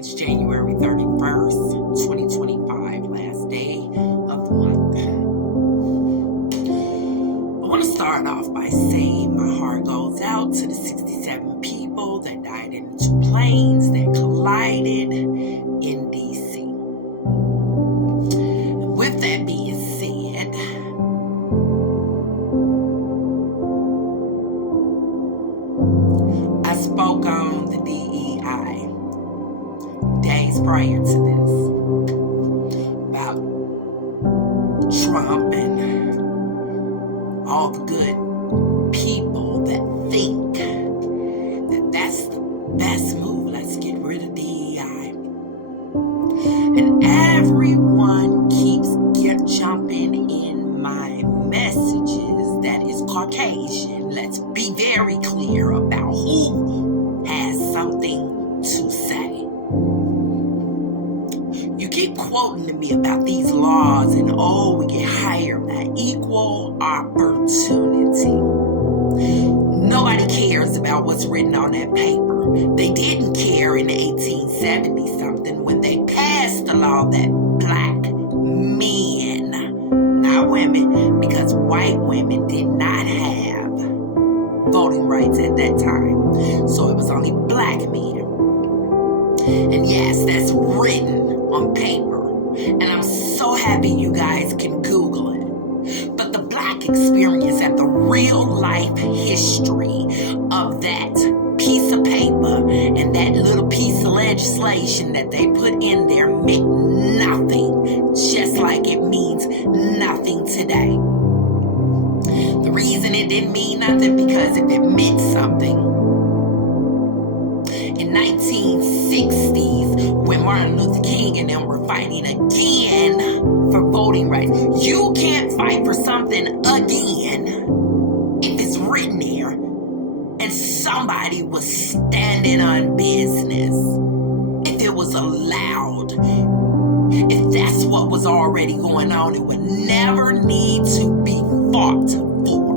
It's January 31st, 2025, last day of the month. I want to start off by saying my heart goes out to the 67 people that died in the two planes that collided in D.C. With that being said, I spoke on the DEI days prior to this about Trump and all the good people that think that that's the best move. Let's get rid of DEI. And everyone keeps jumping in my messages that is Caucasian. Let's be very clear about who has something to say. You keep quoting to me about these laws and we get hired by equal opportunity. Nobody cares about what's written on that paper. They didn't care in 1870 something when they passed the law that black men, not women, because white women did not have voting rights at that time. So it was only black men. And yes, that's written on paper. And I'm so happy you guys can Google it. But the black experience and the real life history of that piece of paper and that little piece of legislation that they put in there meant nothing, just like it means nothing today. The reason it didn't mean nothing, because if it meant something, in 1960s, when Martin Luther King and them were fighting again for voting rights, you can't fight for something again if it's written there and somebody was standing on business. If it was allowed, if that's what was already going on, it would never need to be fought for.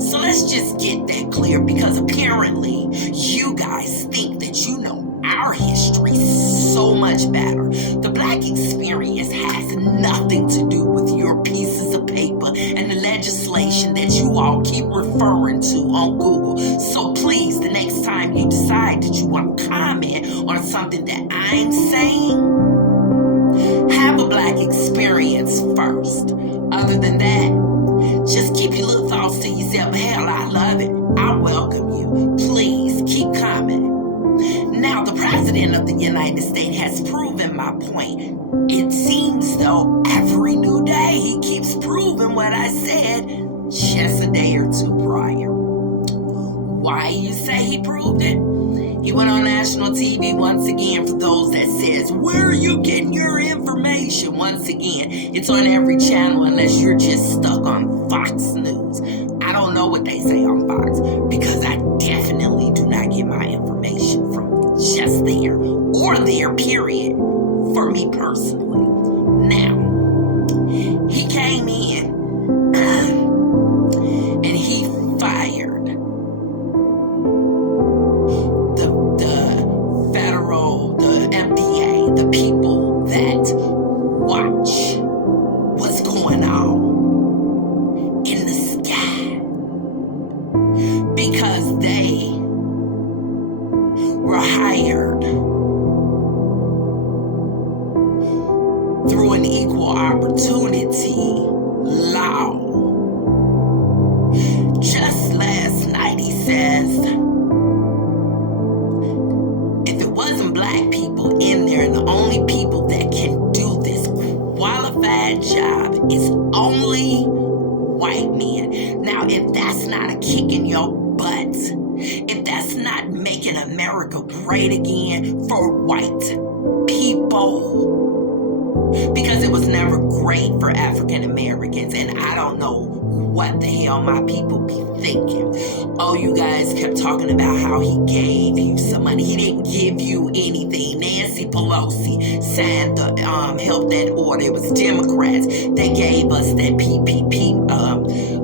So let's just get that clear, because apparently you guys think that you know our history so much better. The black experience has nothing to do with your pieces of paper and the legislation that you all keep referring to on Google. So please, the next time you decide that you want to comment on something that I'm saying, have a black experience first. Other than that, just keep your little thoughts to yourself. Hell, I love it. I welcome you. Please keep commenting. Now, the President of the United States has proven my point. It seems though every new day he keeps proving what I said just a day or two prior. Why you say he proved it? He went on national TV once again. For those that says, where are you getting your information? Once again, it's on every channel unless you're just stuck on Fox News. I don't know what they say on Fox, because I definitely do not get my information from just there or there, period, for me personally. Now, he came in and he fired the FDA, the people that watch what's going on in the sky, because they were hired through an equal opportunity law. Just last night he says, if it wasn't black people in there, and the only people that can do this qualified job is only white men. Now, if that's not a kick in your butt, if that's not making America great again for white people, because it was never great for African Americans, and I don't know what the hell my people be thinking. Oh, you guys kept talking about how he gave you some money. He didn't give you anything. Nancy Pelosi signed the help that order. It was Democrats that gave us that PPP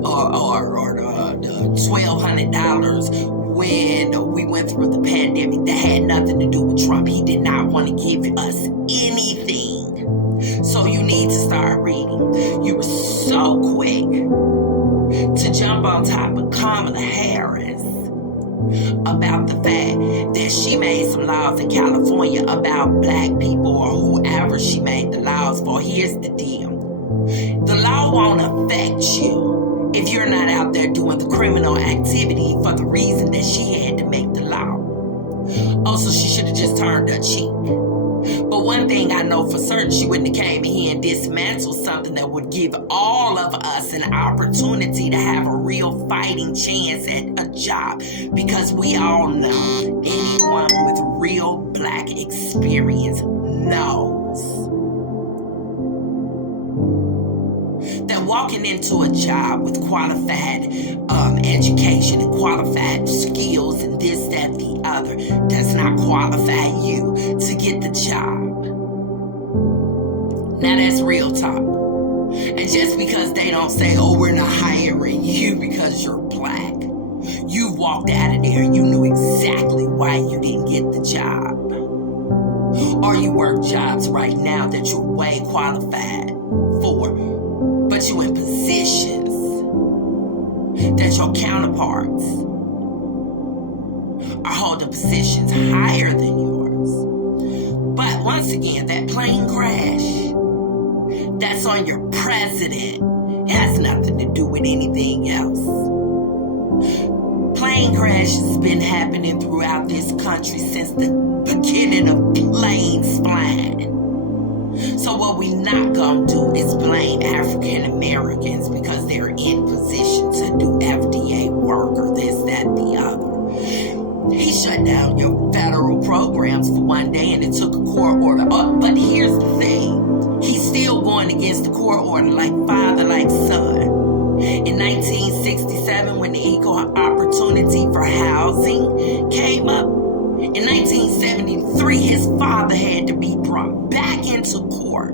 or the $1,200 when we went through the pandemic that had nothing to do with Trump. He did not want to give us anything. So you need to start reading. You were so quick to jump on top of Kamala Harris about the fact that she made some laws in California about black people or whoever she made the laws for. Here's the deal. The law won't affect you if you're not out there doing the criminal activity for the reason that she had to make the law. Also, she should have just turned her cheek. But one thing I know for certain, she wouldn't have came in here and dismantled something that would give all of us an opportunity to have a real fighting chance at a job. Because we all know, anyone with real black experience knows that walking into a job with qualified education and qualified skills and this, that, the other does not qualify you to get the job. Now that's real talk. And just because they don't say, oh, we're not hiring you because you're black, you walked out of there and you knew exactly why you didn't get the job. Or you work jobs right now that you're way qualified for, but you in positions that your counterparts are holding positions higher than yours. But once again, that plane crash, that's on your president. It has nothing to do with anything else. Plane crash has been happening throughout this country since the beginning of planes flying. So what we not gonna do is blame African Americans because they're in position to do FDA work or this, that, the other. He shut down your federal programs for one day and it took a court order. But here's the thing. He's still going against the court order like father, like son. In 1967, when the Equal Opportunity for Housing came up, in 1973, his father had to be brought back into court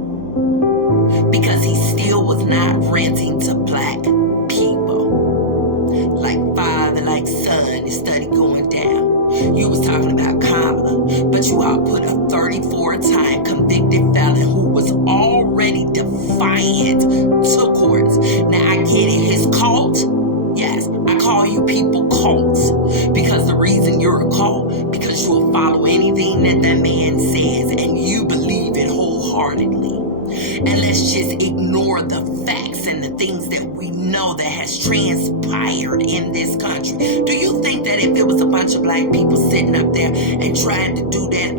because he still was not renting to black people. Like father, like son, the study going down. You was talking about Kamala, but you all put a 34-time convicted felon who was already defiant to courts. Now I get it, his cult. Yes, I call you people cults because the reason you're a cult, because you'll follow anything that man says and you believe it wholeheartedly. And let's just ignore the facts and the things that we know that has transpired in this country. Do you think that if it was a bunch of black people sitting up there and trying to do that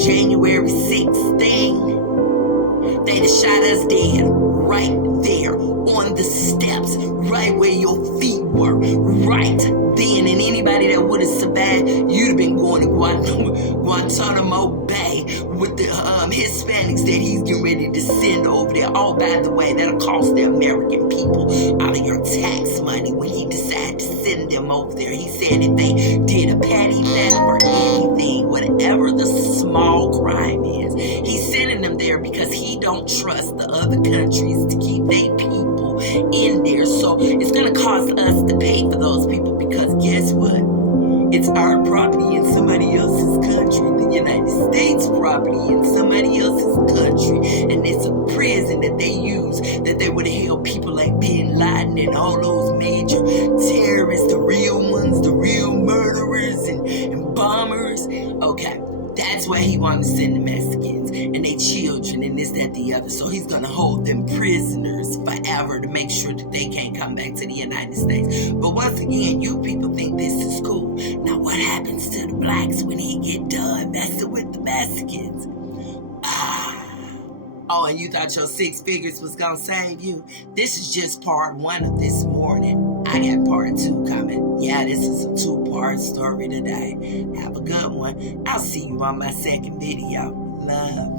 January 6th thing, they'd have shot us dead right there on the steps, right where your feet were, right then. And anybody that would have survived, you'd have been going to Guantanamo Bay with the Hispanics that he's getting ready to send over there. Oh, by the way, that'll cost the American people out of your tax money when he decided to send them over there. He said if they did a petty theft or anything, whatever the small crime is, he's sending them there because he don't trust the other countries to keep their people in there. So it's going to cost us to pay for those people because guess what? It's our property in somebody else's country, the United States property in somebody else's country. And it's a prison that they use that they would have held people like Bin Laden and all those major terrorists, the real ones, the real murderers and bombers. Okay. That's where he wanted to send the Mexicans and their children and this, that, the other. So he's going to hold them prisoners forever to make sure that they can't come back to the United States. But once again, you people think this is cool. Now what happens to the blacks when he get done messing with the Mexicans? Oh, and you thought your 6 figures was going to save you? This is just part 1 of this morning. I got part 2 coming. Yeah, this is a 2-part story today. Have a good one. I'll see you on my second video. Love.